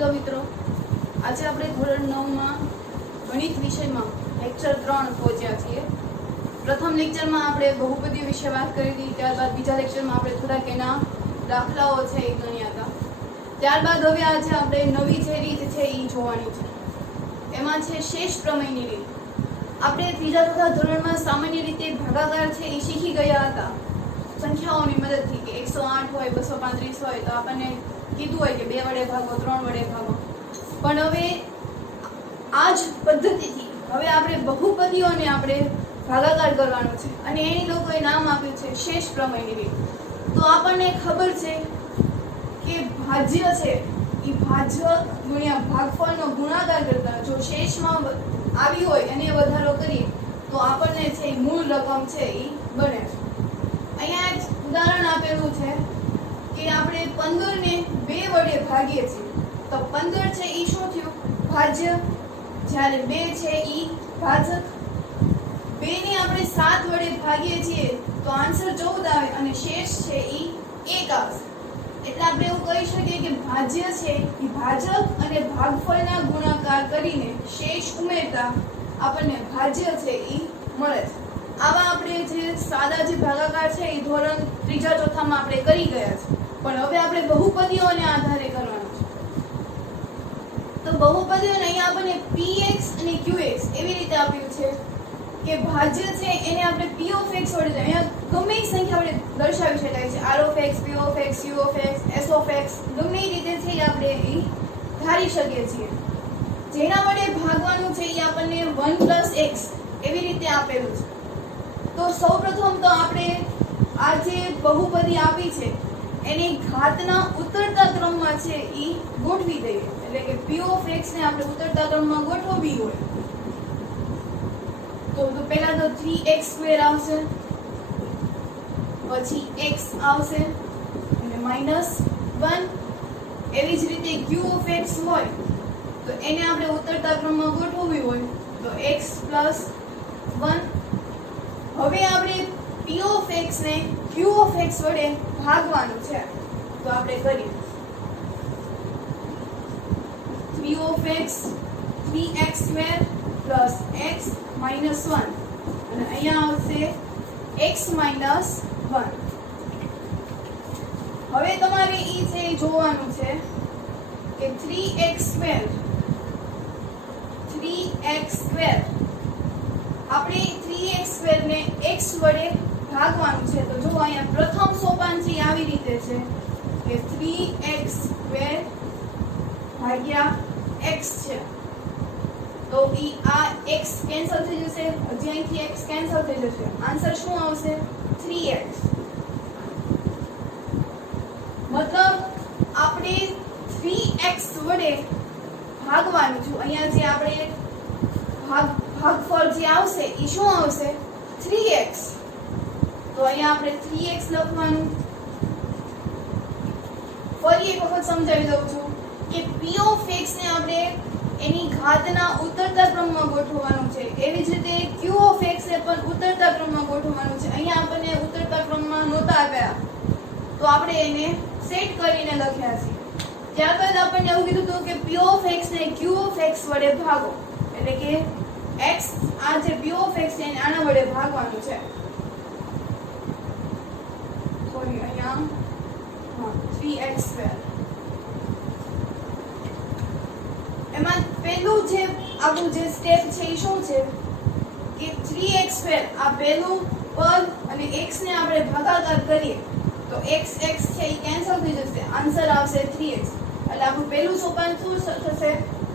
Hello મિત્રો, આજે આપણે ધોરણ 9 માં ગણિત વિષયમાં લેક્ચર 3 પહોંચ્યા છીએ. પ્રથમ લેક્ચરમાં આપણે બહુપદી વિશે વાત કરી હતી. ત્યારબાદ બીજા લેક્ચરમાં આપણે થોડાક એના દાખલાઓ છે એ ગણ્યા હતા. ત્યારબાદ હવે આજે આપણે નવી જે રીત છે એ જોવાની છે. એમાં છે શેષ પ્રમેયની રીત. આપણે ત્રીજા ચોથા ધોરણમાં સામાન્ય રીતે ભાગાકાર છે એ શીખી ગયા હતા સંખ્યાઓની મદદથી કે 108 હોય 235 હોય તો આપણને કીધું હોય કે 2 વડે ભાગો 3 વડે ભાગો. પણ હવે આ જ પદ્ધતિથી હવે આપણે બહુપદીઓને આપણે ભાગાકાર કરવાનો છે અને એની લોકોએ નામ આપ્યું છે શેષ પ્રમેયની રીત. તો આપણને ખબર છે કે ભાજ્ય છે એ ભાજ્ય ગુણ્યા ભાગફળનો ગુણાકાર કરતા જો શેષમાં આવી હોય અને વધારો કરીએ તો આપણને છે મૂળ રકમ છે એ બને છે. અહીંયા એક ઉદાહરણ આપેલું છે કે આપણે 15 ને 2 વડે ભાગીએ છીએ તો 15 છે એ શું થયું? ભાજ્ય. જ્યારે 2 છે એ ભાજક. 2 ને આપણે 7 વડે ભાગીએ છીએ તો આન્સર 14 આવે અને શેષ છે એ 1 આવશે. એટલે આપણે એવું કહી શકીએ કે ભાજ્ય છે એ ભાજક અને ભાગફળના ગુણાકાર કરીને શેષ ઉમેરતા આપણને ભાજ્ય છે એ મળે છે. આવા આપણે જે સાદા જે ભાગાકાર છે એ ધોરણ ત્રીજા ચોથામાં આપણે કરી ગયા છે. પણ હવે આપણે બહુપદીઓને આધારે કરવાનું છે. તો બહુપદીઓને અહીંયા આપણને px અને qx એવી રીતે આપ્યું છે કે ભાજ્ય છે એને આપણે p of x વડે અહીંયા ગમે એ સંખ્યા વડે દર્શાવી શકાય છે. r of x, p of x, u of x, s of x ગમે એ રીતે છે આપણે એ ધારી શકીએ છીએ. જેના વડે ભાગવાનું છે એ આપણને 1 + x એવી રીતે આપેલું છે. તો સૌપ્રથમ તો આપણે આ જે બહુપદી આપી છે એની ઘાતના ઉતરતા ક્રમમાં છે એ ગોઠવી દઈએ. એટલે કે p of x ને આપણે ઉતરતા ક્રમમાં ગોઠવવી હોય તો પહેલા તો 3x² આવશે, પછી x આવશે અને -1. એવી જ રીતે q of x હોય તો એને આપણે ઉતરતા ક્રમમાં ગોઠવવી હોય તો x + 1. હવે આપણે p of x ને q of x વડે ભાગવાનું છે તો આપણે કરીએ. 3 of x 3x² + x - 1 અને અહીંયા આવશે x - 1. હવે તમારે ઈ છે જોવાનું છે કે 3x² આપણે 3x² ને x વડે ભાગવાનું છે. તો જો અહીંયા પ્રથમ સોપાન છે આવી રીતે છે કે 3x² / x છે. તો ઈ આ x કેન્સલ થઈ જશે, હજી અહીંથી x કેન્સલ થઈ જશે. આન્સર શું આવશે? 3x. મતલબ આપણે 3x વડે ભાગવાનું છે. અહીંયા જે આપણે ભાગફળ જે આવશે એ શું આવશે? 3x. તો અહીંયા આપણે 3x લખવાનું. ફરી એક વખત સમજાવી દઉં છું કે p of x ને આપણે એની ઘાતના ઉતરતા ક્રમમાં ગોઠવવાનું છે. એવી જ રીતે q of x ને પણ ઉતરતા ક્રમમાં ગોઠવવાનું છે. અહીંયા આપણને ઉતરતા ક્રમમાં નહોતા આપ્યા તો આપણે એને સેટ કરીને લખ્યા છે. ત્યારબાદ આપણને એવું કીધું હતું કે p of x ને q of x વડે ભાગો. એટલે કે x આ જે p of x છે એને આના વડે ભાગવાનું છે. સોરી અહીંયા 3x². એમાં પહેલું જે આપણું જે સ્ટેપ છે એ શું છે કે 3x² આ પહેલું પદ અને x ને આપણે ભાગાકાર કરીએ તો x છે એ કેન્સલ થઈ જશે. આન્સર આવશે 3x. એટલે આપણું પહેલું સોપાન શું થશે?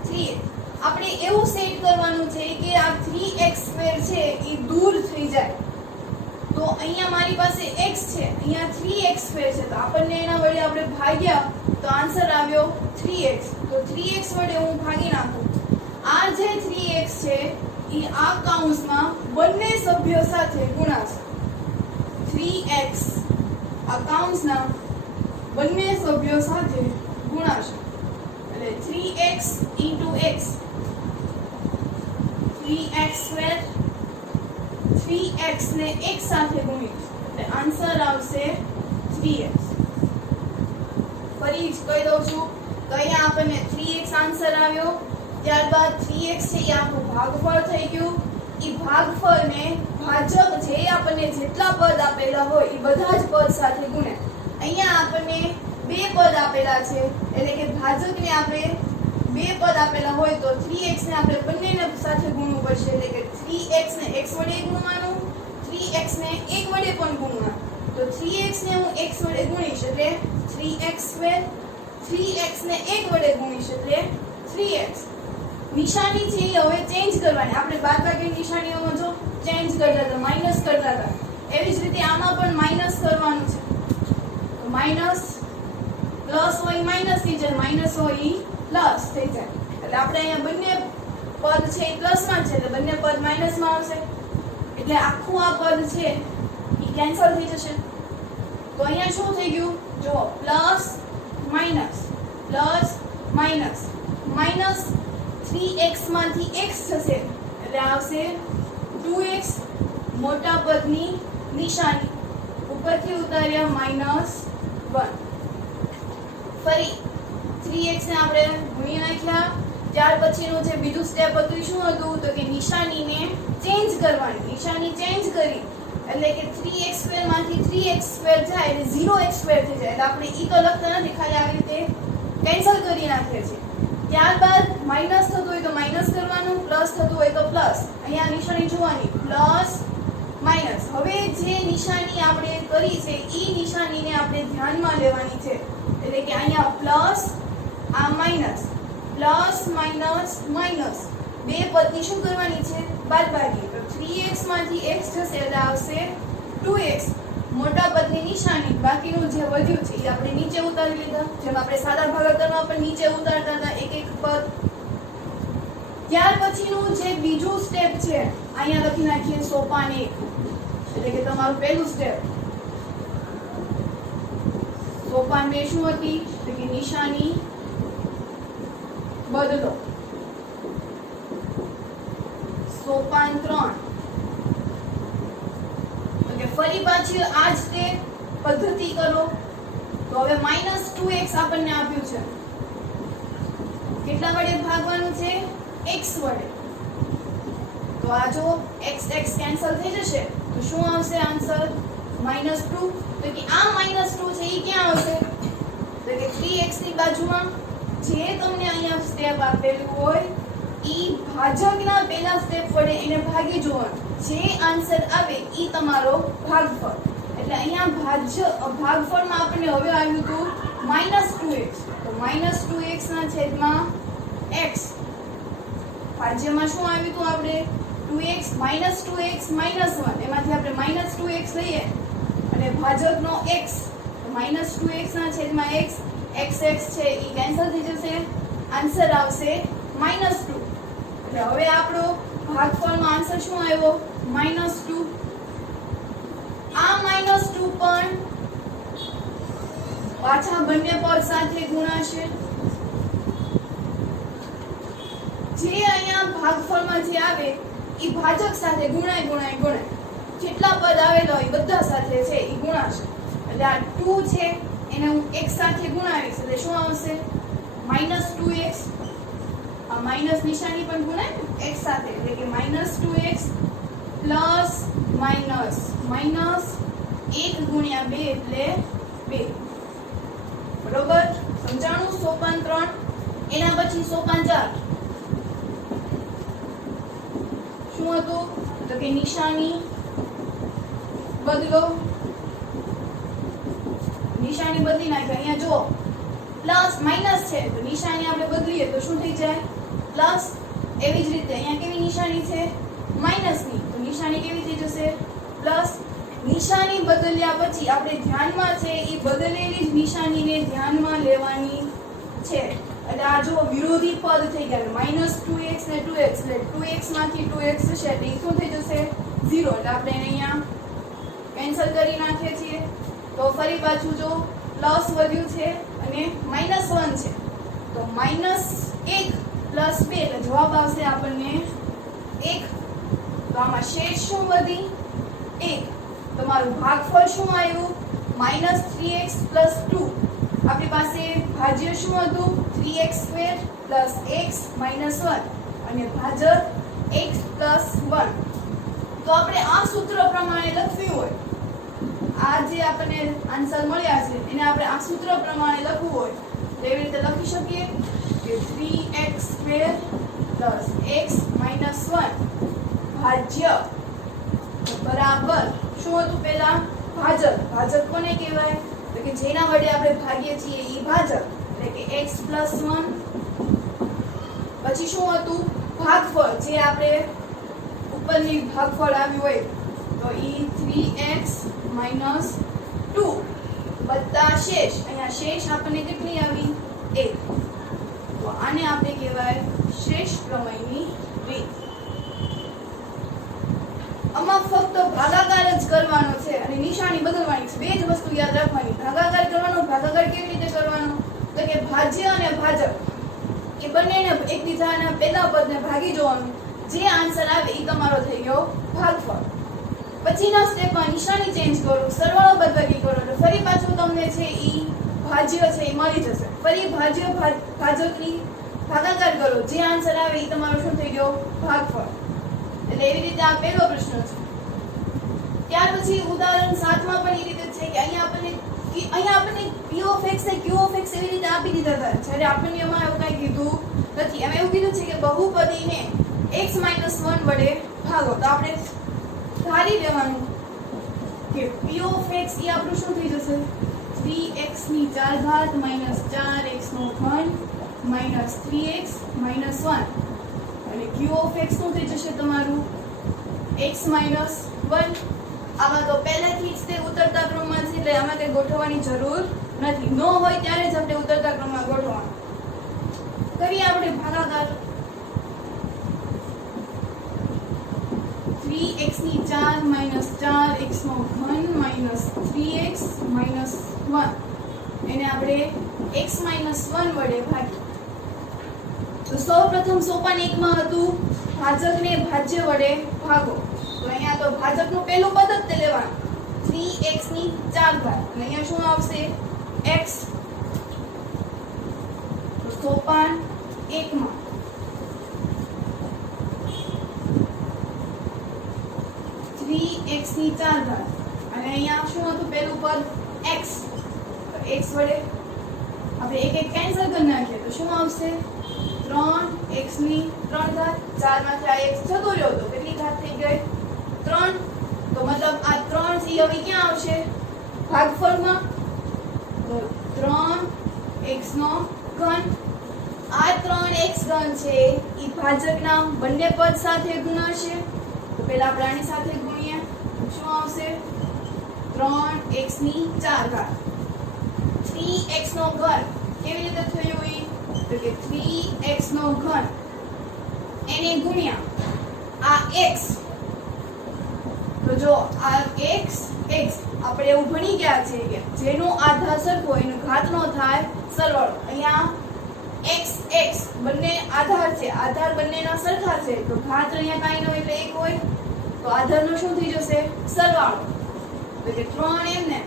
3x. આપણે એવું સેટ કરવાનું છે કે આ 3x² છે એ દૂર થઈ જાય. તો અહીંયા મારી પાસે x છે, અહીંયા 3x² છે તો આપણને એના વડે આપણે ભાગ્યા તો આન્સર આવ્યો 3x. તો 3x વડે હું ભાગી નાખું. આ જે 3x છે એ આ કૌંસમાં બંને સભ્યો સાથે ગુણાશે. 3x આ કૌંસના બંને સભ્યો સાથે ગુણાશે. એટલે 3x * x 3x² 3x ને એક સાથે ગુણીશું એટલે આન્સર આવશે 3x. ફરી જ કહી દઉં છું તો અહીંયા આપણને 3x આન્સર આવ્યો. ત્યારબાદ 3x છે એ આપણું ભાગફળ થઈ ગયું. એ ભાગફળને ભાજક જે આપણને જેટલા પદ આપેલા હોય એ બધા જ પદ સાથે ગુણે. અહીંયા આપણને બે પદ આપેલા છે એટલે કે ભાજકને આપણે બે પદ આપેલા હોય તો 3x ને આપણે બંનેને સાથે ગુણવું પડશે એટલે કે 3x ને x વડે ગુણવાનું, 3x ને 1 વડે પણ ગુણવાનું. તો 3x ને હું x વડે ગુણીશ એટલે 3x2, 3x ને 1 વડે ગુણીશ એટલે 3x. નિશાની છે એ હવે ચેન્જ કરવાની. આપણે બાદબાકી નિશાનીઓમાં જો ચેન્જ કરતા હતા, માઈનસ કરતા હતા, એવી જ રીતે આમાં પણ માઈનસ કરવાનું છે. તો માઈનસ પ્લસ હોય માઈનસ થઈ જાય, માઈનસ હોય ઈ પ્લસ થઈ જાય. એટલે આપણે અહીંયા બંને પદ છે એ પ્લસમાં છે એટલે બંને પદ માઈનસમાં આવશે. એટલે આખું આ પદ છે એ કેન્સલ થઈ જશે. તો અહીંયા શું થઈ ગયું જો પ્લસ માઈનસ માઈનસ 3x માંથી x થશે એટલે આવશે 2x. મોટા પદની નિશાની ઉપરથી ઉતાર્યા -1. ફરી 3x ને આપણે ગુણી નાખ્યા. ત્યાર પછીનું જે બીજું સ્ટેપ હતું શું હતું તો કે નિશાનીને ચેન્જ કરવાની. નિશાની ચેન્જ કરી એટલે કે 3x2 માંથી 3x2 જાય એટલે 0x2 થઈ જાય. એટલે આપણે ઈ તો લખતા નથી, ખાલી આવી રીતે કેન્સલ કરી નાખીએ છીએ. ત્યારબાદ માઈનસ થતું હોય તો માઈનસ કરવાનું, પ્લસ થતું હોય તો પ્લસ. અહીંયા નિશાની જોવાની પ્લસ માઈનસ. હવે જે નિશાની આપણે કરી છે ઈ નિશાનીને આપણે ધ્યાનમાં લેવાની છે એટલે કે અહીંયા પ્લસ આ માઈનસ, પ્લસ માઈનસ બે પદની શું કરવાની છે બાદબાકી. તો 3x માંથી x જશે એટલે આવશે 2x. મોટા પદની નિશાની બાકીનું જે વધ્યું છે એ આપણે નીચે ઉતારી લીધા. જેમ આપણે સાદા ભાગાકારમાં પણ નીચે ઉતારતા હતા એક એક પદ. ત્યાર પછીનું જે બીજું સ્ટેપ છે અહીંયા લખી નાખીએ સોપાન 1 એટલે કે તમારું પહેલું સ્ટેપ. સોપાન 2 શું હતી તો કે નિશાની બદલો. સોપાન 3 કે ફરી પાછી આ જ તે પદ્ધતિ કરો. તો હવે -2x આપણને આપ્યું છે. કેટલા વડે ભાગવાનું છે x વડે. તો આ જો x કેન્સલ થઈ જશે તો શું આવશે આન્સર -2. તો કે આ -2 છે એ ક્યાં આવશે તો કે 3x ની બાજુમાં જે તમને અહીંયા સ્ટેપ આપેલું હોય ઈ ભાજકના પહેલા સ્ટેપ વડે એને ભાગી જોવાનું. જે આન્સર આવે ઈ તમારો ભાગફળ. એટલે અહીંયા ભાગફળમાં આપણને હવે આવ્યું હતું -2x. તો -2x ના છેદમાં x. ભાજ્યમાં શું આવ્યું હતું આપણે 2x -2x -1. એમાંથી આપણે -2x લઈએ અને ભાજકનો x. તો -2x ના છેદમાં x. x છે ઈ કેન્સલ થઈ જશે. આન્સર આવશે -2. એટલે હવે આપણો ભાગફળનો આન્સર શું આવ્યો -2. આ -2 પણ પાછા બંને પદ સાથે ગુણાશે. જે અહીંયા ભાગફળમાં જે આવે ઈ ભાજક સાથે ગુણાય. જેટલા પદ આવેલા હોય બધા સાથે છે ઈ ગુણાશે. એટલે આ 2 છે એને હું x સાથે ગુણાવીશ એટલે શું આવશે -2x. આ માઈનસ નિશાની પણ ગુણાય ને x સાથે એટલે કે -2x પ્લસ માઈનસ 1 ગુણ્યા 2 એટલે 2. બરોબર સમજાણું. સોપાન 3. એના પછી સોપાન 4 શું હતું તો કે નિશાની બદલો. નિશાની બદલી નાખી. અહીંયા જો પ્લસ માઈનસ છે તો નિશાની આપણે બદલીએ તો શું થઈ જાય પ્લસ. એવી જ રીતે અહીંયા કેવી નિશાની છે માઈનસની તો નિશાની કેવી થઈ જશે પ્લસ. નિશાની બદલ્યા પછી આપણે ધ્યાનમાં છે એ બદલેલી જ નિશાનીને ધ્યાનમાં લેવાની છે. એટલે આ જો વિરોધી પદ થઈ ગયા -2x ને 2x એટલે 2x માંથી 2x જશે એટલે શું થઈ જશે 0. એટલે આપણે અહીંયા કેન્સલ કરી નાખીએ છીએ. તો ફરી પાછું જો પ્લસ વધ્યું છે અને -1 છે તો -1 પ્લસ 2 એટલે જવાબ આવશે આપણને 1. તો આમાં શેષ શું વધી 1. તમારું ભાગફળ શું આવ્યું -3x + 2. આપણી પાસે ભાજ્ય શું હતું 3x² પ્લસ x માઇનસ 1 અને ભાજક x પ્લસ 1. તો આપણે આ સૂત્ર પ્રમાણે લખ્યું હોય, આ જે આપણને આન્સર મળ્યા છે એને આપણે આ સૂત્ર પ્રમાણે લખવું હોય તો એવી રીતે લખી શકીએ કે 3x² પ્લસ x માઇનસ 1 ભાજ્ય બરાબર શું હતું પહેલા ભાજક. ભાજક કોને કહેવાય તો કે જેના વડે આપણે ભાગીએ છીએ એ ભાજક, એટલે કે x પ્લસ 1. પછી શું હતું ભાગફળ, જે આપણે ઉપરની ભાગફળ આવ્યું હોય તો ઈ 3x માઇનસ 2 વત્તા શેષ, અહીંયા શેષ આપણને કેટલી આવી 1. તો આને આપણે કહેવાય શ્રેષ્ઠ પ્રમેયની રીત. આમાં ફક્ત ભાગાકાર જ કરવાનો છે અને નિશાની બદલવાની છે, બે જ વસ્તુ યાદ રાખવાની. ભાગાકાર કરવાનો, ભાગાકાર કેવી રીતે કરવાનો તો કે ભાજ્ય અને ભાજક એ બંનેને એકબીજાના પહેલા પદને ભાગી જોવાનું, જે આન્સર આવે એ તમારો થઈ ગયો ભાગફળ. પછીના સ્ટેપમાં નિશાની ચેન્જ કરો, સરવાળો બાદબાકી કરો એટલે ફરી પાછું તમને છે ઈ ભાજ્ય છે એ મળી જશે. ફરી ભાજ્ય ભાજકની ભાગાકાર કરો, જે આન્સર આવે એ તમારો શું થઈ ગયો ભાગફળ. એટલે એવી રીતે આ પહેલો પ્રશ્ન છે. ત્યાર પછી ઉદાહરણ 7 માં પણ એ રીતે છે કે અહીંયા આપણને p of x ને q of x એવી રીતે આપી દીધા હતા, જ્યારે આપણને એમાં એવું કંઈ કીધું નથી. એમાં એવું કીધું છે કે બહુપદીને x માઇનસ 1 વડે ભાગો. તો આપણે ધારી લેવાનું કે p of x એ આપણું શું થઈ જશે 3x ની 4 ઘાત માઇનસ 4x નો ઘન માઇનસ 3x માઇનસ 1 અને q of x શું થઈ જશે તમારું x માઇનસ 1. આમાં તો પહેલેથી જ તે ઉતરતા ક્રમમાં છે એટલે આમાં કંઈ ગોઠવવાની જરૂર નથી. ન હોય ત્યારે જ આપણે ઉતરતા ક્રમમાં ગોઠવવાનું. કરીએ આપણે ભાગાકાર. 3x ની 4 માઇનસ 4x નો ઘન માઇનસ 3x માઇનસ 1 એને આપણે x માઇનસ 1 વડે ભાગીએ. તો સૌપ્રથમ સોપાન 1 માં હતું ભાજકને ભાજ્ય વડે ભાગો. તો અહીંયા તો ભાજકનું પહેલું પદ જ તે લેવાનું 3x ની 4 ઘાત અને અહીંયા શું આવશે x. તો સોપાન 1 માં 3x ની 4 ઘાત અને અહીંયા શું હતું પહેલું પદ x. તો x વડે આપણે એક એક કેન્સલ કરી નાખીએ તો શું આવશે 3x ની 3 ઘાત. 4 માંથી આ x જતો રહ્યો તો કેટલી ઘાત થઈ ગઈ 3. તો મતલબ આ 3 થી હવે ક્યાં આવશે ભાગફળમાં તો 3x નો ઘન. આ 3x ઘન છે ઈ ભાજકના બંને પદ સાથે ગુણાશે. તો પહેલા આપણે આની સાથે ગુણીએ શું આવશે 3x ની 4 ઘાત. 3x નો ઘન કેવી રીતે થયું ઈ તો કે 3x નો ઘન એને ગુણ્યા આ x. તો જો આ x આપણે એવું ભણી ગયા છે કે જેનો આધાર સરખો એનો ઘાત નો થાય સરવાળો. અહીંયા x બંને આધાર છે, આધાર બંનેના સરખા છે તો ઘાત અહીંયા કાંઈ ન હોય એટલે 1 હોય તો આધારનો શું થઈ જશે સરવાળો. તો કે 3 એમ ને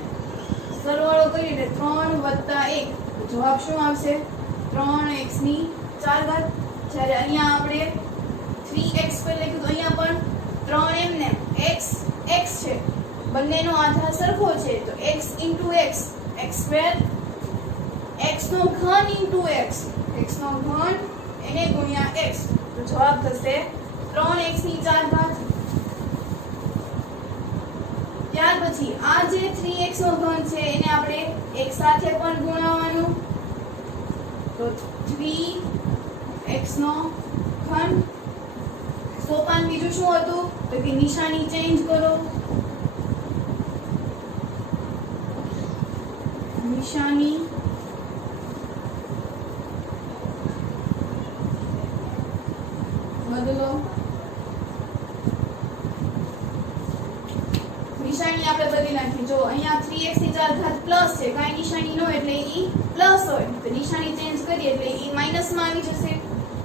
સરવાળો કરી એટલે 3 વત્તા 1 તો જવાબ શું આવશે 3x ની 4 ઘાત. જ્યારે અહીંયા આપણે 3x પર લખ્યું તો અહીંયા પણ 3 એમ ને x છે, બંનેનો આધાર સરખો છે તો x x x² x નો ઘન x નો ઘન એને ગુણ્યા x તો જવાબ થશે 3x ની 4 ઘાત. ત્યાર પછી આ જે 3x નો ઘન છે એને આપણે x સાથે પણ ગુણાવવાનું તો 3x નો ઘન. સોપાન બીજું શું હતું તો કે નિશાની ચેન્જ કરો. નિશાની બદલો. નિશાની આપણે બદલી નાખી. જો અહીંયા 3x ની 4 ઘાત પ્લસ છે, કાંઈ નિશાની ન હોય એટલે ઈ પ્લસ હોય તો નિશાની ચેન્જ કરીએ એટલે ઈ માઈનસ માં આવી જશે.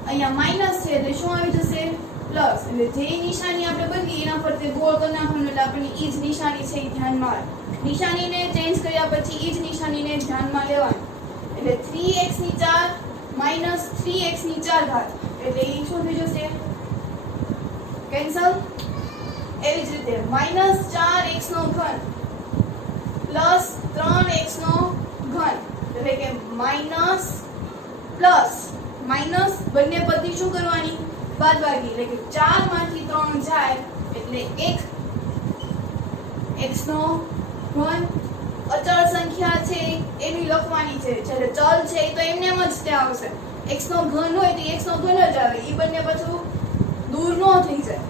અહીંયા માઈનસ છે એટલે શું આવી જશે પ્લસ. એટલે જે નિશાની આપણે બદલી એના પર તે ગોળ કરી નાખવાનું એટલે આપણને ઈ જ નિશાની છે એ ધ્યાનમાં આવે. નિશાનીને ચેન્જ કર્યા પછી ઈ જ નિશાનીને ધ્યાનમાં લેવાની. એટલે 3x ની 4 માઇનસ 3x ની 4 ઘાત એટલે એ શું થઈ જશે કેન્સલ એવી જ રીતે માઇનસ 4x નો ઘન પ્લસ 3x નો ઘન એટલે કે માઇનસ પ્લસ માઇનસ બંને પદની શું કરવાની બાદબાકી એટલે કે 4 માંથી 3 જાય એટલે 1 x નો ઘન અચળ સંખ્યા છે એની લખવાની છે જ્યારે ચલ છે તો એમને એમ જ ત્યાં આવશે x નો ઘન હોય તો x નો ઘન જ આવે એ બંને પાછું દૂર ન થઈ જાય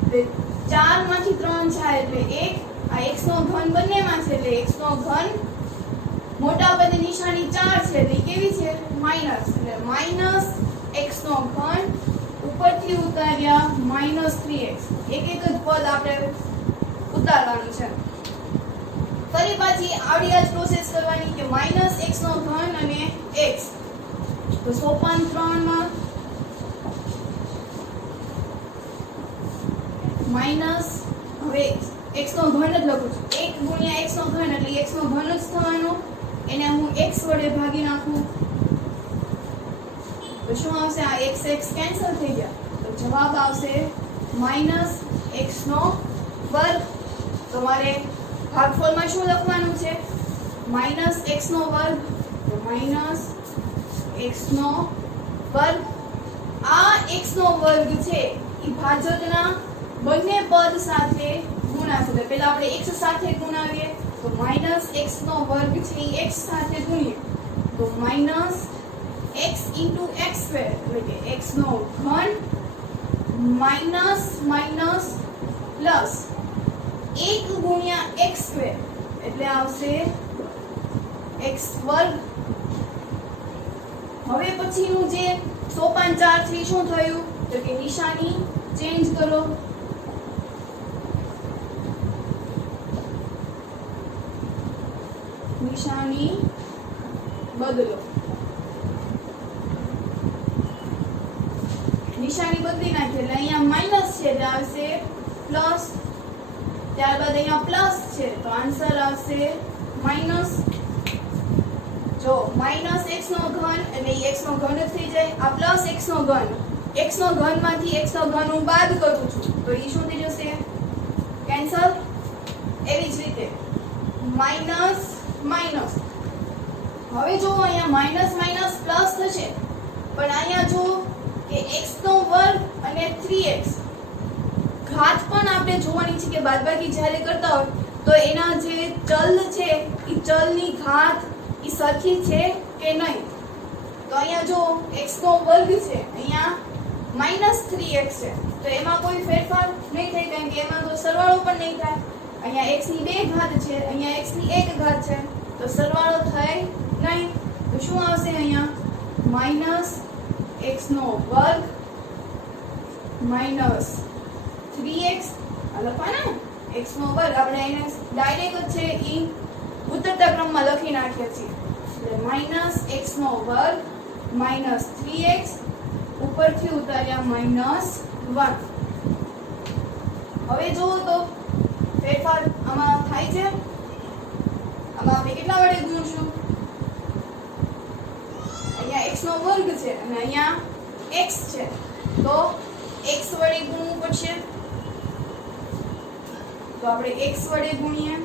એટલે 4 માંથી 3 જાય એટલે 1 આ x નો ઘન બંનેમાં છે એટલે x નો ઘન મોટા પદની નિશાની 4 છે એટલે કેવી છે માઈનસ એટલે માઈનસ x નો ઘન ઉપરથી ઉતાર્યા માઈનસ 3x એક એક જ પદ આપણે ઉતારવાનું છે ફરી પાછી આવડી આ જ પ્રોસેસ કરવાની કે માઈનસ x નો ઘન અને x તો સોપાન 3 માં માઈનસ હવે x નો ઘન જ લખું છું 1 ગુણ્યા x નો ઘન એટલે x નો ઘન જ થવાનો એને હું x વડે ભાગી નાખું તો શું આવશે આ x x કેન્સલ થઈ ગયા તો જવાબ આવશે માઈનસ x નો વર્ગ તમારે ભાગફળમાં શું લખવાનું છે માઈનસ x નો વર્ગ તો માઈનસ x નો વર્ગ આ x નો વર્ગ છે એ ભાજકના બંને પદ સાથે ગુણાશે તો પહેલા આપણે x સાથે ગુણાવીએ તો માઈનસ x નો વર્ગ છે એ x સાથે ગુણીએ તો minus x into x square એટલે કે x નો ઘન માઈનસ માઈનસ પ્લસ 1 ગુણ્યા x સ્ક્વેર એટલે આવશે x વર્ગ હવે પછીનું જે સોપાન 4 થી શું થયું તો કે નિશાની ચેન્જ કરો નિશાની બદલો નિશાની બદલી નાખીએ એટલે અહીંયા માઈનસ છે એટલે આવશે પ્લસ ત્યારબાદ અહીંયા પ્લસ છે તો આન્સર આવશે માઈનસ જો માઈનસ x નો ઘન એટલે x નો ઘન જ થઈ જાય આ પ્લસ x નો ઘન x નો ઘન માંથી x નો ઘન હું બાદ કરું છું તો એ શું થઈ જશે કેન્સલ એવી જ રીતે માઈનસ માઈનસ હવે જો અહીંયા માઈનસ માઈનસ પ્લસ થશે પણ અહીંયા જો કે x નો વર્ગ અને 3x ઘાત પણ આપણે જોવાની છે કે બાદબાકી જ્યારે કરતા હોય તો એના જે ચલ છે એ ચલની ઘાત એ સરખી છે કે નહીં તો અહીંયા જો x નો વર્ગ છે અહીંયા માઈનસ 3x છે તો એમાં કોઈ ફેરફાર નહીં થાય કારણ કે એમાં તો સરવાળો પણ નહીં થાય અહીંયા x ની 2 ઘાત છે અહીંયા x ની 1 ઘાત છે તો સરવાળો થાય નહીં તો શું આવશે અહીંયા માઈનસ x નો વર્ગ માઈનસ 3x આ લખવાના x નો વર્ગ આપણે એને ડાયરેક્ટ જ છે એ ઉતરતા ક્રમમાં લખી નાખીએ છીએ એટલે માઈનસ x નો વર્ગ માઈનસ 3x ઉપરથી ઉતાર્યા માઈનસ 1 હવે જુઓ તો ફેરફાર આમાં થાય છે આમાં આપણે કેટલા વડે ગુણશું અહીંયા x નો વર્ગ છે અને અહીંયા x છે તો x વડે ગુણવું પડશે તો આપણે x વડે ગુણીએ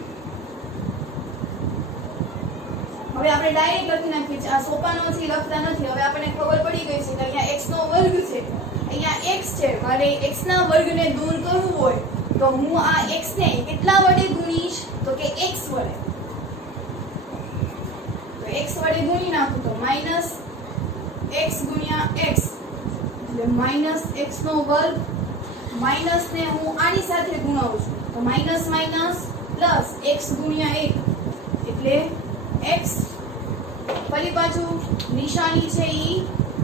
હવે આપણે ડાયરેક્ટ લખી નાખીએ છીએ આ સોપાનોથી લખતા નથી હવે આપણને ખબર પડી ગઈ છે કે અહીંયા x નો વર્ગ છે અહીંયા x છે મારે x ના વર્ગને દૂર કરવું હોય તો હું આ x ને કેટલા વડે ગુણીશ તો કે x વડે તો x વડે ગુણી નાખું તો માઈનસ x ગુણ્યા x એટલે માઈનસ x નો વર્ગ માઈનસ ને હું આની સાથે ગુણાવું છું તો માઈનસ માઈનસ પ્લસ x ગુણ્યા 1 એટલે x ફરી પાછું નિશાની છે ઈ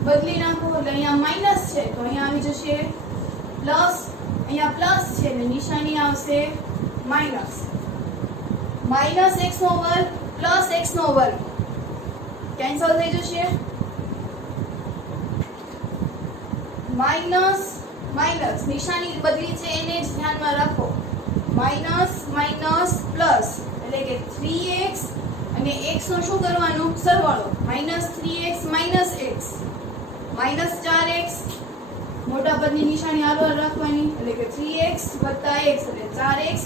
બદલી નાખો એટલે અહીંયા માઈનસ છે તો અહીંયા આવી જશે પ્લસ અહીંયા પ્લસ છે એટલે નિશાની આવશે માઈનસ માઈનસ x નો વર્ગ પ્લસ x નો વર્ગ કેન્સલ થઈ જશે માઈનસ માઈનસ નિશાની બદલી છે એને જ ધ્યાનમાં રાખો માઈનસ માઈનસ પ્લસ એટલે કે 3x અને x નો શું કરવાનો સરવાળો -3x - x -4x મોટા પદની નિશાની આગળ રાખવાની એટલે કે 3x + x એટલે 4x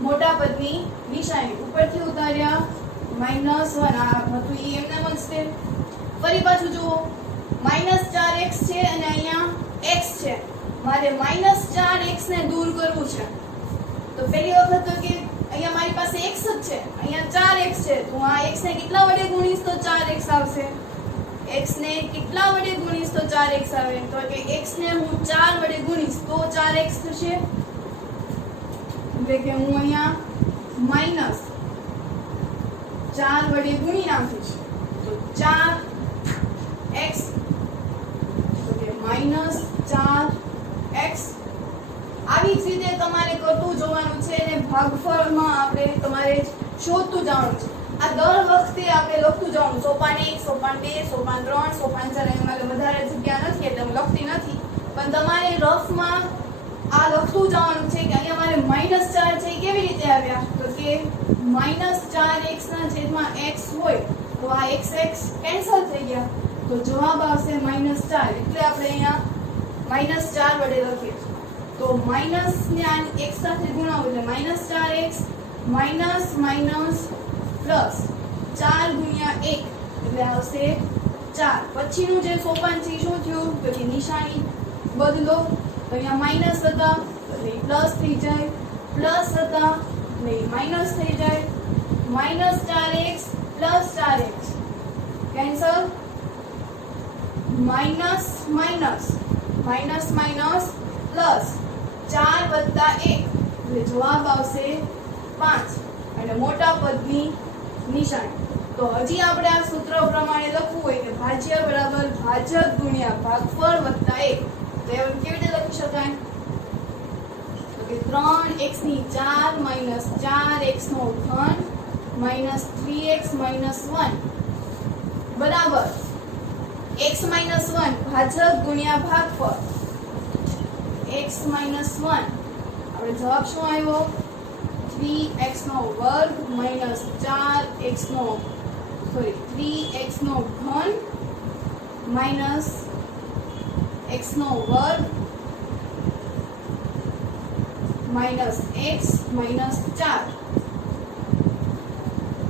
મોટા પદની નિશાની ઉપરથી ઉતાર્યા -1 આ હતું ઈ એમને જ છે ફરી પાછું જુઓ -4x છે અને અહીંયા x છે મારે -4x ને દૂર કરવું છે તો પહેલી વખત તો કે અહીંયા મારી પાસે x જ છે અહીંયા 4x છે તો આ x ને કેટલા વડે ગુણીશ તો 4x આવશે x ને કેટલા વડે ગુણીશ તો 4x આવે તો કે x ને હું 4 વડે ગુણીશ તો 4x થશે એટલે કે હું અહીંયા -4 વડે ગુણી નાખીશ તો 4x તો કે -4x આવી જ રીતે તમારે કરતું જોવાનું છે અને ભાગફળમાં આપણે તમારે શોધતું જવાનું છે આ દર વખતે આપણે લખતું જવાનું સોપાન 1 સોપાન 2 સોપાન 3 સોપાન 4 એમાં વધારે જગ્યા નથી એટલે હું લખતી નથી પણ તમારે રફમાં આ લખતું જવાનું છે કે અહીંયા મારે -4 છે કેવી રીતે આવ્યા તો કે -4x ના છેદમાં x હોય તો આ x કેન્સલ થઈ ગયા તો જવાબ આવશે -4 એટલે આપણે અહીંયા -4 વડે લખીએ તો માઈનસ ને આ x સાથે ગુણાવો એટલે -4x માઈનસ પ્લસ 4 ગુણ્યા 1 એટલે આવશે 4 પછીનું જે સોપાન છે શું થયું તો કે નિશાની બદલો તો અહીંયા માઈનસ હતા એટલે પ્લસ થઈ જાય પ્લસ હતા એટલે માઈનસ થઈ જાય -4x plus 4x cancel minus plus 4 + 1 એટલે જવાબ આવશે 5 અને મોટા પદની નિશાની તો હજી આપણે આ સૂત્ર પ્રમાણે લખવું હોય કે ભાજ્ય બરાબર ભાજક ગુણ્યા ભાગફળ + 1 તો એ કેવી રીતે લખી શકાય તો કે 3x ની 4 - 4x નો ઘન -3x - 1 બરાબર x - 1 ભાજક ગુણ્યા ભાગફળ x - 1 આપણે જવાબ શું આવ્યો 3x નો વર્ગ -4x નો 3x નો ઘન x નો વર્ગ -x - 4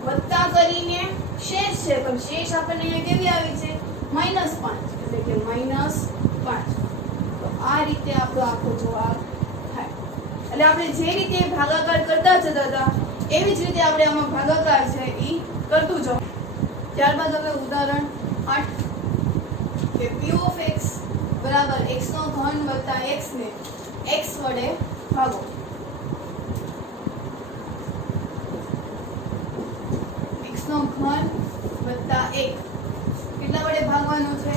વત્તા કરીને શેષ છે પણ શેષ આપણને અહીંયા કેવી આવી છે -5 એટલે કે -5 તો આ રીતે આપણો આખો જવાબ થાય એટલે આપણે જે રીતે ભાગાકાર કરતા જતા હતા એવી જ રીતે આપણે આમાં ભાગાકાર છે ઈ કરતું જવું ત્યારબાદ હવે ઉદાહરણ 8 કે p of x બરાબર x નો ઘન વત્તા x ને x વડે ભાગો x નો ઘન વત્તા 1 કેટલા વડે ભાગવાનું છે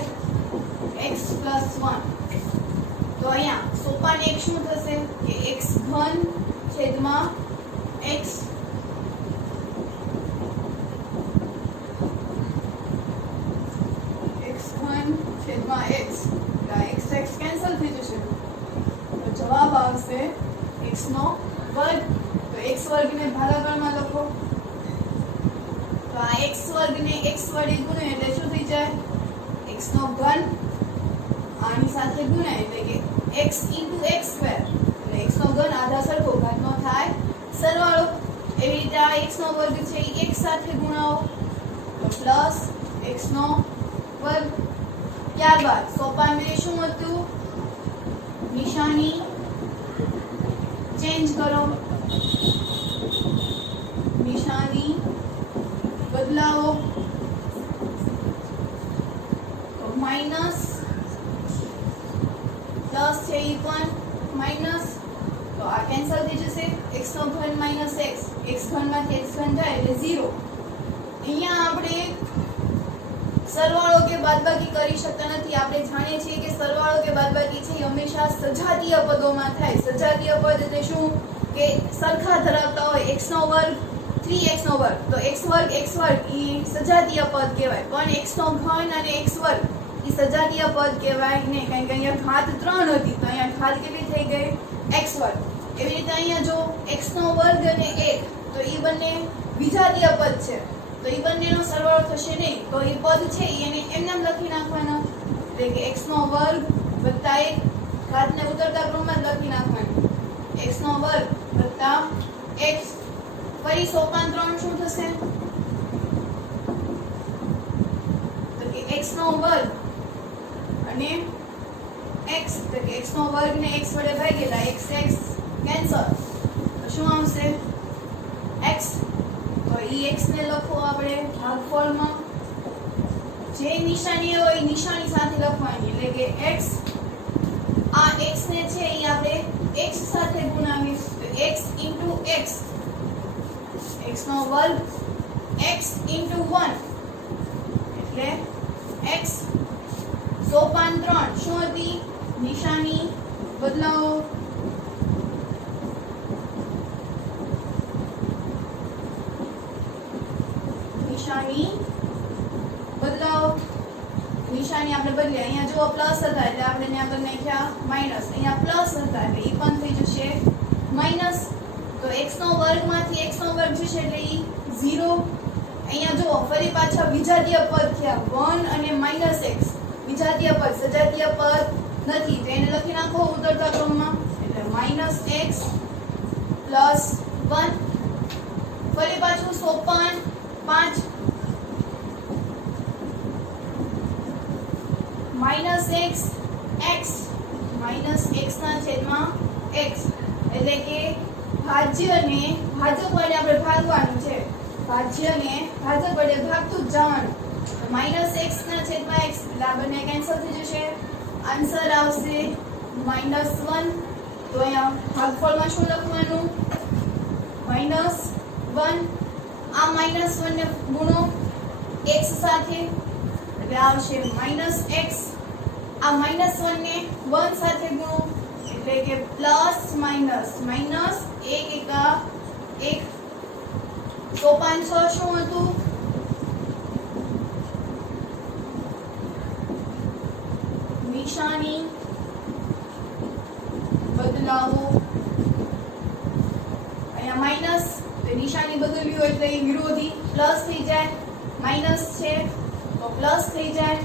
x + 1 તો અહીંયા સોપાન 1 શું થશે કે x ઘન છેદમાં x ઘન છેદમાં x x કેન્સલ થઈ જશે તો જવાબ આવશે x નો વર્ગ તો x વર્ગને ભાગાકારમાં લખો તો આ x વર્ગને x વડે ગુણો એટલે શું થઈ જાય x નો ઘન આની સાથે ગુણાય એટલે કે x * x² એટલે x નો ઘન આધા સરખો ઘાતનો થાય સરવાળો એવી રીતે આ x નો વર્ગ છે એ x સાથે ગુણાવો તો પ્લસ x નો વર્ગ ત્યારબાદ સોપાન 2 શું હતું નિશાની ચેન્જ કરો નિશાની બદલાવો તો માઈનસ પ્લસ છે ઈ પણ માઈનસ તો આ કેન્સલ થઈ જશે x નો ઘન -x x ઘનમાંથી x ઘન જાય એટલે 0 અહીંયા આપણે સરવાળો કે બાદબાકી કરી શકતા નથી આપણે જાણીએ છીએ કે સરવાળો કે બાદબાકી છે એ હંમેશા સજાતીય પદોમાં થાય સજાતીય પદ એટલે શું કે સરખા ધરાવતા હોય x નો વર્ગ 3x નો વર્ગ તો x વર્ગ એ સજાતીય પદ કહેવાય પણ x નો ઘન અને x વર્ગ એ સજાતીય પદ કહેવાય ને કારણ કે અહીંયા ઘાત 3 હતી તો અહીંયા ઘાત કેટલી થઈ ગઈ x વર્ગ એવી રીતે અહીંયા જો x નો વર્ગ અને 1 તો એ બંને વિજાતીય પદ છે તો એ બંનેનો સરવાળો થશે નહીં, તો એ પદ છે એને એમને લખી નાખવાનો, એટલે કે x નો વર્ગ વત્તા 1 ઘાતને ઉતરતા ક્રમમાં જ લખી નાખવાનું, x નો વર્ગ વત્તા x. ફરી સોપાન 3 શું થશે? તો કે x નો વર્ગ અને x, તો કે x નો વર્ગ ને x વડે ભાગેલા x કેન્સલ, તો શું આવશે? x. તો ઈ x ને લખો આપણે ભાગફળમાં, જે નિશાની હોય એ નિશાની સાથે લખવાની, એટલે કે x. આ x ને છે એ આપણે x સાથે ગુણાવીશું, તો x * x, x નો વર્ગ x * 1 એટલે x. સોપાન 3 શું હતી? નિશાની બદલાવો, નિશાની બદલાવો. નિશાની આપણે બદલી, અહીંયા જો પ્લસ હતા એટલે આપણે ત્યાં કરી નાખ્યા માઈનસ, અહીંયા પ્લસ હતા એટલે ઈ પણ થઈ જશે માઈનસ. તો x નો વર્ગમાંથી x નો વર્ગ જશે એટલે ઈ 0. અહીંયા જો ફરી પાછા વિજાતીય પદ થયા 1 અને -x, વિજાતીય પદ, સજાતીય પદ નથી, તો એને લખી નાખો ઉતરતા ક્રમમાં, એટલે -x + 1. ફરી પાછું સોપાન 5 -x x ના છેદમાં x, એટલે કે ભાજ્યને ભાજક વડે આપણે ભાગવાનું છે, ભાજ્યને ભાજક વડે ભાગતું જ જવાનું, -x ના છેદમાં x, એટલે આ બંને કેન્સલ થઈ જશે, આન્સર આવશે -1. તો અહીંયા ભાગફળમાં શું લખવાનું? -1. આ -1 ને ગુણો x સાથે એટલે આવશે -x. આ -1 ને 1 સાથે ગુણો એટલે કે પ્લસ માઈનસ, -1 એકા 1. સોપાન 6 શું હતું? નિશાની બદલાવો. અહીંયા માઈનસ, તો નિશાની બદલ્યું હોય એટલે એ વિરોધી પ્લસ થઈ જાય, માઈનસ છે તો પ્લસ થઈ જાય.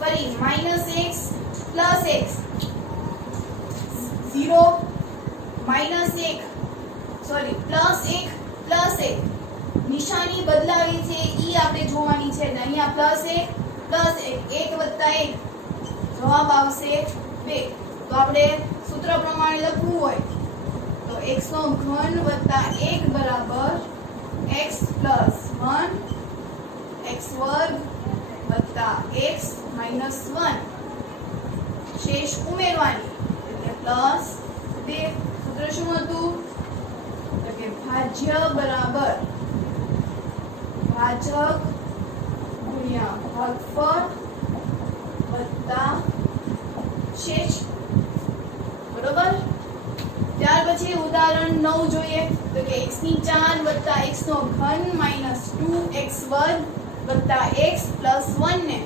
ફરી -x + x 0 -1 સોરી +1 +1, નિશાની બદલાવી છે ઈ આપણે જોવાની છે, ને અહીંયા +1 +1 1 + 1 જવાબ આવશે 2. તો આપણે સૂત્ર પ્રમાણે લખવું હોય તો x નો ઘન વત્તા 1 બરાબર x + 1 x વર્ગ વત્તા x - 1, શેષ ઉમેરવાની એટલે +2. સૂત્ર શું હતું? તો કે ભાજ્ય બરાબર ભાજક ગુણ્યા ભાગફળ વત્તા શેષ, બરોબર. ત્યાર પછી ઉદાહરણ 9 જોઈએ, તો કે x4 વત્તા x નો ઘન -2x વર્ગ વત્તા x + 1 ને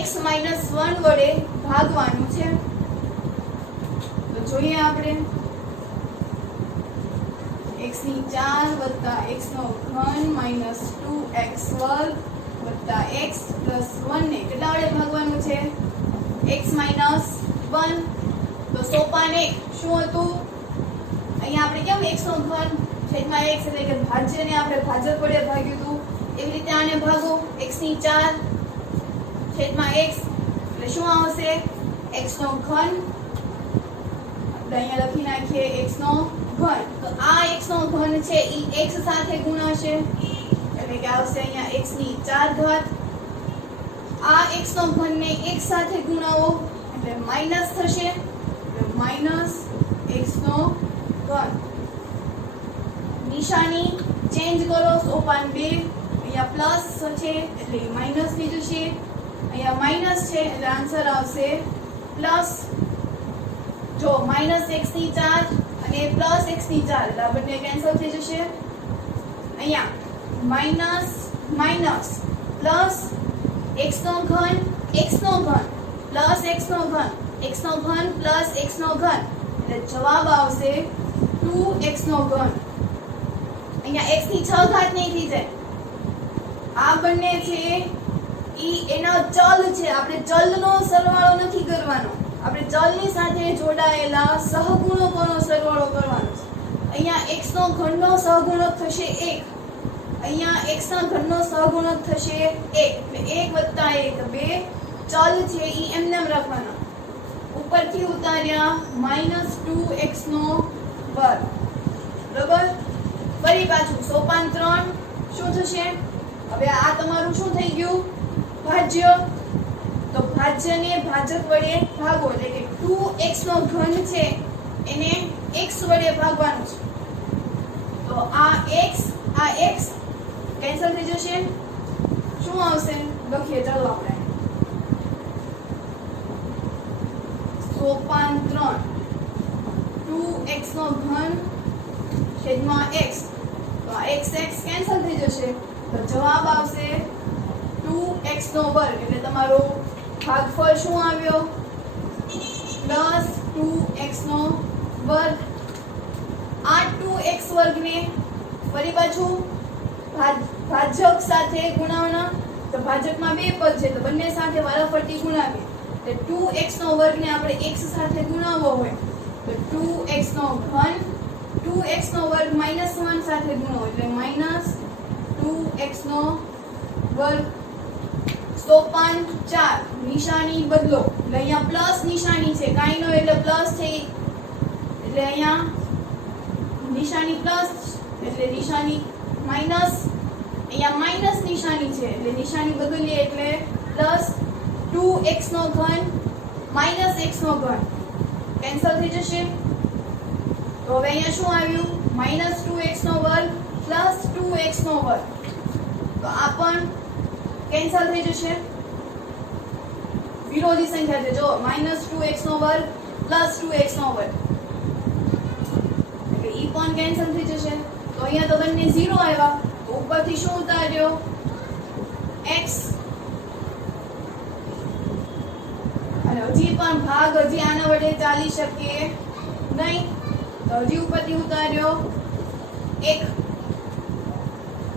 x - 1 વડે ભાગવાનું છે. તો જોઈએ આપણે x4 વત્તા x નો ઘન -2x વર્ગ વત્તા x + 1 ને કેટલા વડે ભાગવાનું છે? x - 1. તો સોપાન 1 શું હતું? અહીંયા આપણે કેમ x નો ઘન છેદમાં x એટલે કે ભાજ્યને આપણે ભાજક વડે ભાગ્યું હતું, એવી રીતે આને ભાગો x4 છેદમાં x એટલે શું આવશે? x નો ઘન, આપણે અહીંયા લખી નાખીએ x નો ઘન. તો આ x નો ઘન છે ઈ x સાથે ગુણાશે એટલે કે આવશે અહીંયા x4. આ x નો ઘન ને x સાથે ગુણાવો એટલે માઈનસ થશે, એટલે -x નો ઘન. નિશાની ચેન્જ કરો, સોપાન 2 અહીંયા પ્લસ છે એટલે માઈનસ થઈ જશે, અહીંયા માઈનસ છે એટલે આન્સર આવશે પ્લસ. જો -x4 અને +x4 એટલે આ બંને કેન્સલ થઈ જશે. અહીંયા માઈનસ માઈનસ પ્લસ x નો ઘન x નો ઘન પ્લસ x નો ઘન, x નો ઘન પ્લસ x નો ઘન એટલે જવાબ આવશે 2x નો ઘન. અહીંયા x ની 6 ઘાત નહીં થઈ જાય, આ બંને છે ઈ એના ચલ છે, આપણે ચલનો સરવાળો નથી કરવાનો, આપણે ચલની સાથે જોડાયેલા સહગુણકોનો સરવાળો કરવાનો છે. અહીંયા x નો ઘનનો સહગુણક થશે 1, અહીંયા x ના ઘનનો સહગુણક થશે 1, એટલે 1 + 1 2 ચલ છે ઈ એમને એમ રાખવાના. ઉપરથી ઉતાર્યા -2x નો વર્ગ. બરાબર. ફરી પાછું સોપાન 3 શું થશે? હવે આ તમારું શું થઈ ગયું? ભાજ્ય. તો ભાજ્યને ભાજક વડે ભાગો, એટલે કે 2x નો ઘન છે એને x વડે ભાગવાનું છે. તો આ x કેન્સલ થઈ જશે. શું આવશે? લખીએ ચાલો આપણે. સોપાન 3 2x નો ઘન છેદમાં x. તો આ x કેન્સલ થઈ જશે. તો જવાબ આવશે 2x નો વર્ગ. એટલે તમારો ભાગફળ શું આવ્યો? +2x નો વર્ગ. આ 2x વર્ગને ફરી પાછું ભાજક સાથે ગુણાવવાના. તો ભાજકમાં બે પદ છે તો બંને સાથે વારાફરતી ગુણાવીએ. એટલે 2x નો વર્ગને આપણે x સાથે ગુણાવવો હોય તો 2x નો ઘન 2x નો વર્ગ -1 સાથે ગુણો એટલે -2x નો વર્ગ. સોપાન 4 નિશાની બદલો. એટલે અહીંયા પ્લસ નિશાની છે, કાઈ નો એટલે પ્લસ છે, એટલે અહીંયા નિશાની પ્લસ એટલે નિશાની માઈનસ. અહીંયા માઈનસ નિશાની છે એટલે નિશાની બદલીએ એટલે +2x નો ઘન -x નો ઘન કેન્સલ થઈ જશે. તો હવે અહીંયા શું આવ્યું? -2x નો વર્ગ +2x નો વર્ગ. તો આ પણ કેન્સલ થઈ જશે. વિરોધી સંખ્યા છે જો -2x નો વર્ગ +2x નો વર્ગ, એટલે ઈ પણ કેન્સલ થઈ જશે. તો અહીંયા તો બંને 0 આવ્યા. તો ઉપરથી શું ઉતાર્યો? x. અને હજી પણ ભાગ હજી આના વડે ચાલી શકે નહીં. તો હજી ઉપરથી ઉતાર્યો 1.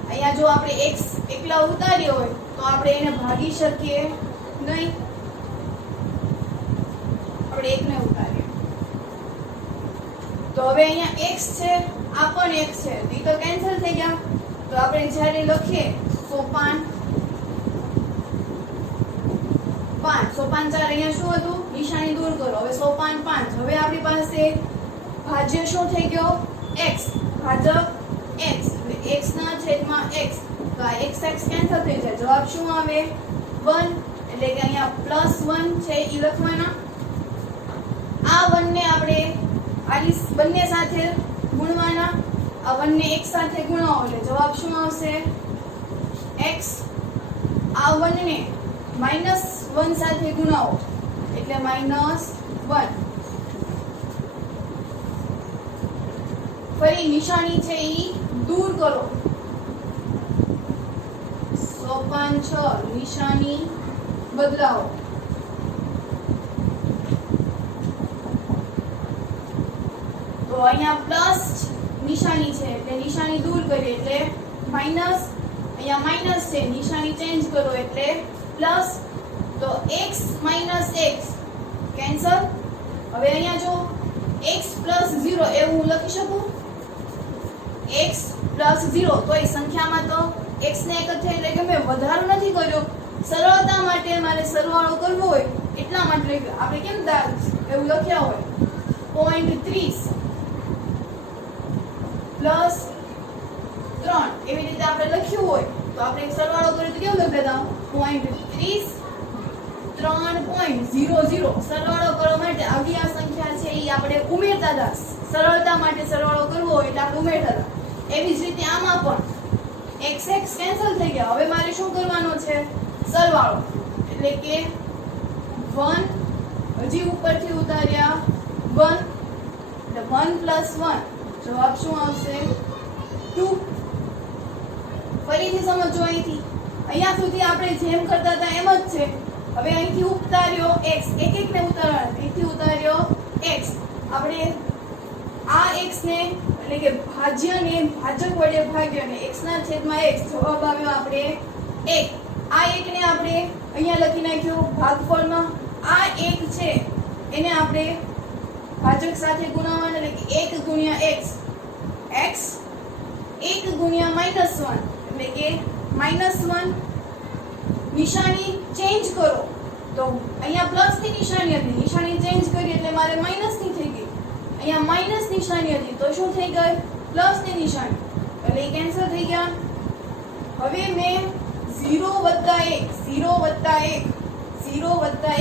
અહીંયા જો આપણે x એકલા ઉતાર્યો હોય તો આપણે એને ભાગી શકીએ નહીં, આપણે 1 ને ઉતારીએ. તો હવે અહીંયા x છે, આ પણ x છે, ઈ તો કેન્સલ થઈ ગયા. તો આપણે જ્યારે લખીએ સોપાન 5 સોપાન 4 અહીંયા શું હતું? નિશાની દૂર કરો. હવે સોપાન 5 હવે આપણી પાસે ભાજ્ય શું થઈ ગયો? x. ભાજક x એટલે x ના છેદમાં x. તો આ x કેન્સલ થઈ જાય. જવાબ શું આવે? 1. એટલે કે અહીંયા +1 છે ઈ લખવાના. આ 1 ને આપણે આલી બંને સાથે ગુણવાના. આ 1 ને x સાથે ગુણાવો એટલે જવાબ શું આવશે? x. આ 1 ને -1 સાથે ગુણાવો એટલે -1. ફરી નિશાની છે ઈ દૂર કરો. સોપાન 6 નિશાની બદલાવો. તો અહીંયા પ્લસ નિશાની છે એટલે નિશાની દૂર કરીએ એટલે માઈનસ. અહીંયા માઈનસ છે, નિશાની ચેન્જ કરો એટલે પ્લસ. તો x - x કેન્સલ. હવે અહીંયા જો x + 0 એવું હું લખી શકું. x + 0 કોઈ સંખ્યામાં તો x ને એક જ છે એટલે કે મેં વધારો નથી કર્યો. સરળતા માટે મારે સરવાળો કરવો હોય એટલા માટે આપણે કેમ એવું લખ્યા હોય 0.30 + 3 એવી રીતે આપણે લખ્યું હોય તો આપણે સરવાળો કરીએ તો કેવું લખતા? 0.30 3.00. સરવાળો કરવા માટે આવી આ સંખ્યા છે એ આપણે ઉમેરતા હતા. સરળતા માટે સરવાળો કરવો હોય એટલે આપણે ઉમેરતા હતા. એવી જ રીતે આમાં પણ x કેન્સલ થઈ ગયા. હવે મારે શું કરવાનો છે? સરવાળો. એટલે કે 1 હજી ઉપરથી ઉતાર્યા 1 એટલે 1 + 1 જવાબ શું આવશે? 2. ફરીથી સમજો અહીંથી અહીંયા સુધી આપણે જેમ કરતા હતા એમ જ છે. હવે અહીંથી ઉતાર્યો x, એક ને ઉતારવાનો. અહીંથી ઉતાર્યો x. આપણે આ x ને એટલે કે ભાજ્યને ભાજક વડે ભાગ્યો ને x ના છેદમાં x જવાબ આવ્યો આપણે 1 આ 1 ને આપણે અહીંયા લખી નાખ્યો ભાગફળમાં આ 1 છે એને આપણે ભાજક સાથે ગુણાવવાનો એટલે કે 1 ગુણ્યા x x 1 ગુણ્યા -1 એટલે કે -1 નિશાની ચેન્જ કરો તો અહીંયા પ્લસ ની નિશાની હતી નિશાની ચેન્જ કરી એટલે મારે માઈનસ ની થઈ ગઈ અહીંયા માઈનસ નિશાની હતી તો શું થઈ ગઈ પ્લસ ની નિશાની એટલે એ કેન્સલ થઈ ગયા હવે મેં 0 + 1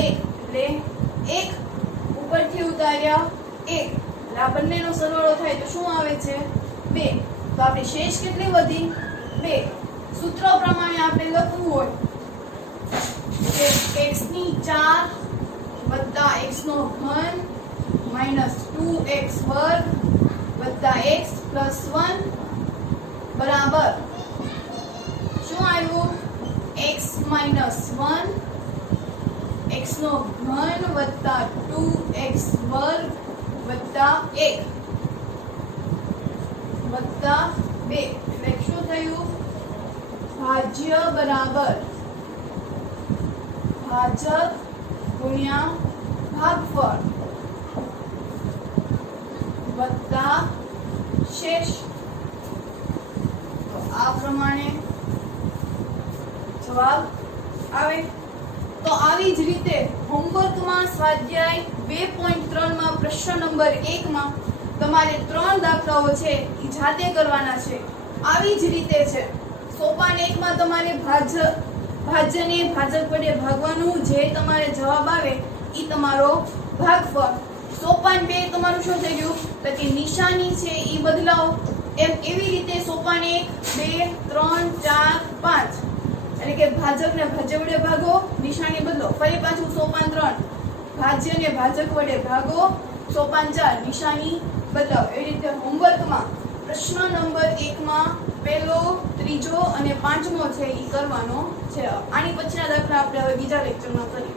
એટલે 1 ઉપરથી ઉતાર્યા 1 એટલે આ બંનેનો સરવાળો થાય તો શું આવે છે 2 તો આપણી શેષ કેટલી વધી 2 સૂત્ર પ્રમાણે આપણે લખવું હોય કે x ની 4 + x નો ઘન -2x² + x + 1 બરાબર શું આવ્યું x - 1 x નો ઘન + 2x² + 1 + 2 એટલે શું થયું ભાજ્ય બરાબર ભાજક ગુણ્યા ભાગફળ વત્તા શેષ તો આ પ્રમાણે જવાબ આવે તો આવી જ રીતે હોમવર્કમાં સ્વાધ્યાય 2.3 માં પ્રશ્ન નંબર 1 માં તમારે 3 દાખલાઓ છે એ જાતે કરવાના છે આવી જ રીતે છે સોપાન 1 માં તમારે ભાજ્યને ભાજક વડે ભાગવાનું જે તમારે જવાબ આવે ઈ તમારો ભાગફળ સોપાન 2 તમારું શું થઈ ગયું તો કે નિશાની છે ઈ બદલાવો એવી રીતે સોપાન 1 2 3 4 5 એટલે કે ભાજકને ભાજ્ય વડે ભાગો નિશાની બદલો ફરી પાછું સોપાન 3 ભાજ્યને ભાજક વડે ભાગો સોપાન 4 નિશાની બદલાવો એવી રીતે હોમવર્કમાં પ્રશ્ન નંબર 1 માં પહેલો ત્રીજો અને પાંચમો છે ઈ કરવાનો છે આની પછીના દાખલા આપણે હવે બીજા લેક્ચરમાં કરીએ